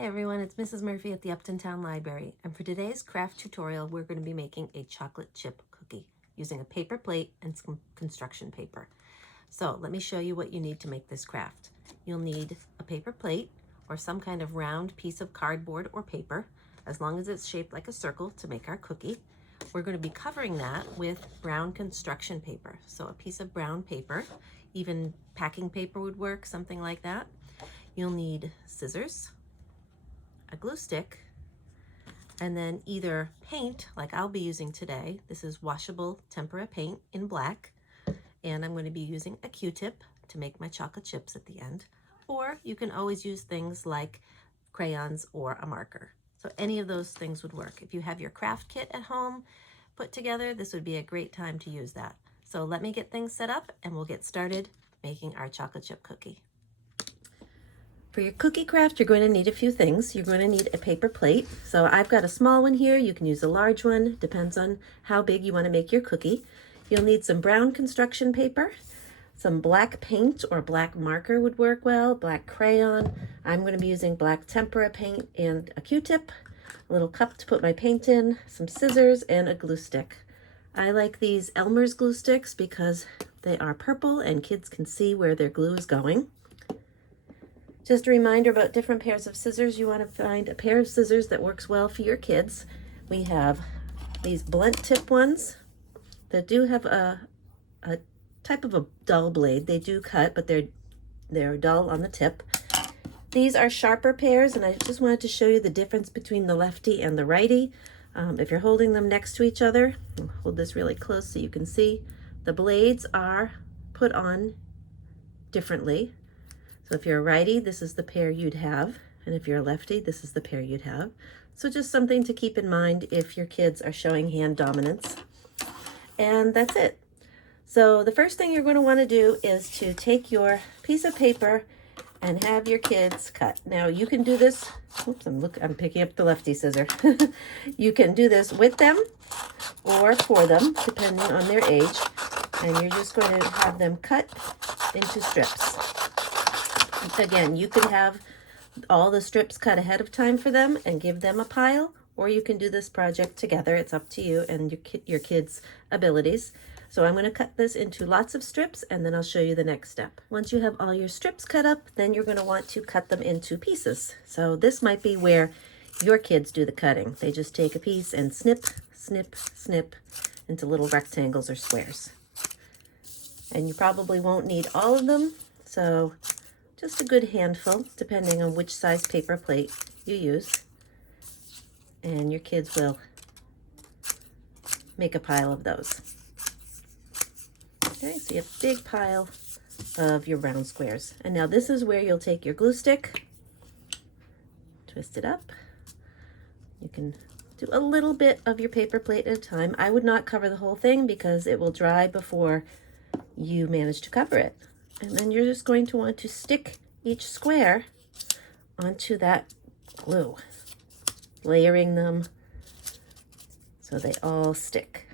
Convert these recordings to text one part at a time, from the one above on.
Hi everyone, it's Mrs. Murphy at the Upton Town Library, and for today's craft tutorial we're going to be making a chocolate chip cookie using a paper plate and some construction paper. So let me show you what you need to make this craft. You'll need a paper plate or some kind of round piece of cardboard or paper, as long as it's shaped like a circle, to make our cookie. We're going to be covering that with brown construction paper, so a piece of brown paper, even packing paper would work, something like that. You'll need scissors, a glue stick, and then either paint, like I'll be using today. This is washable tempera paint in black, and I'm going to be using a Q-tip to make my chocolate chips at the end. Or you can always use things like crayons or a marker. So any of those things would work. If you have your craft kit at home put together, this would be a great time to use that. So let me get things set up and we'll get started making our chocolate chip cookie. For your cookie craft, you're going to need a few things. You're going to need a paper plate. So I've got a small one here. You can use a large one. Depends on how big you want to make your cookie. You'll need some brown construction paper. Some black paint or black marker would work well. Black crayon. I'm going to be using black tempera paint and a Q-tip. A little cup to put my paint in. Some scissors and a glue stick. I like these Elmer's glue sticks because they are purple and kids can see where their glue is going. Just a reminder about different pairs of scissors. You want to find a pair of scissors that works well for your kids. We have these blunt tip ones that do have a type of a dull blade. They do cut, but they're dull on the tip. These are sharper pairs, and I just wanted to show you the difference between the lefty and the righty. If you're holding them next to each other, I'll hold this really close so you can see, the blades are put on differently. So if you're a righty, this is the pair you'd have, and if you're a lefty, this is the pair you'd have. So just something to keep in mind if your kids are showing hand dominance. And that's it. So the first thing you're going to want to do is to take your piece of paper and have your kids cut. Now you can do this, oops, I'm picking up the lefty scissor. You can do this with them or for them, depending on their age. And you're just going to have them cut into strips. Again, you can have all the strips cut ahead of time for them and give them a pile, or you can do this project together. It's up to you and your kids' abilities. So I'm going to cut this into lots of strips, and then I'll show you the next step. Once you have all your strips cut up, then you're going to want to cut them into pieces. So this might be where your kids do the cutting. They just take a piece and snip, snip, snip into little rectangles or squares. And you probably won't need all of them, so just a good handful, depending on which size paper plate you use. And your kids will make a pile of those. Okay, so you have a big pile of your round squares. And now this is where you'll take your glue stick, twist it up. You can do a little bit of your paper plate at a time. I would not cover the whole thing because it will dry before you manage to cover it. And then you're just going to want to stick each square onto that glue, layering them so they all stick.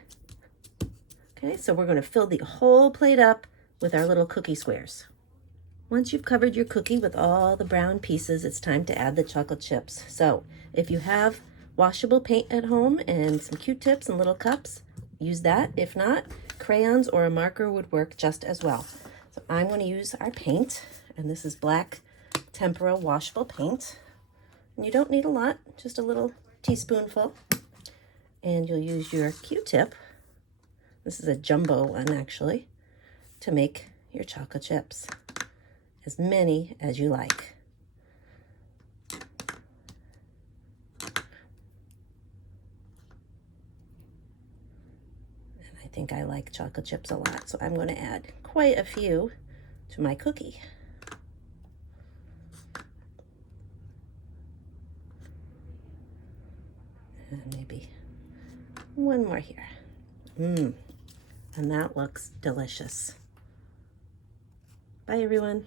Okay, so we're going to fill the whole plate up with our little cookie squares. Once you've covered your cookie with all the brown pieces, it's time to add the chocolate chips. So if you have washable paint at home and some Q-tips and little cups, use that. If not, crayons or a marker would work just as well. So I'm going to use our paint, and this is black tempera washable paint. And you don't need a lot, just a little teaspoonful. And you'll use your Q-tip. This is a jumbo one, actually, to make your chocolate chips. As many as you like. And I think I like chocolate chips a lot, so I'm going to add quite a few to my cookie. And maybe one more here. And that looks delicious. Bye, everyone.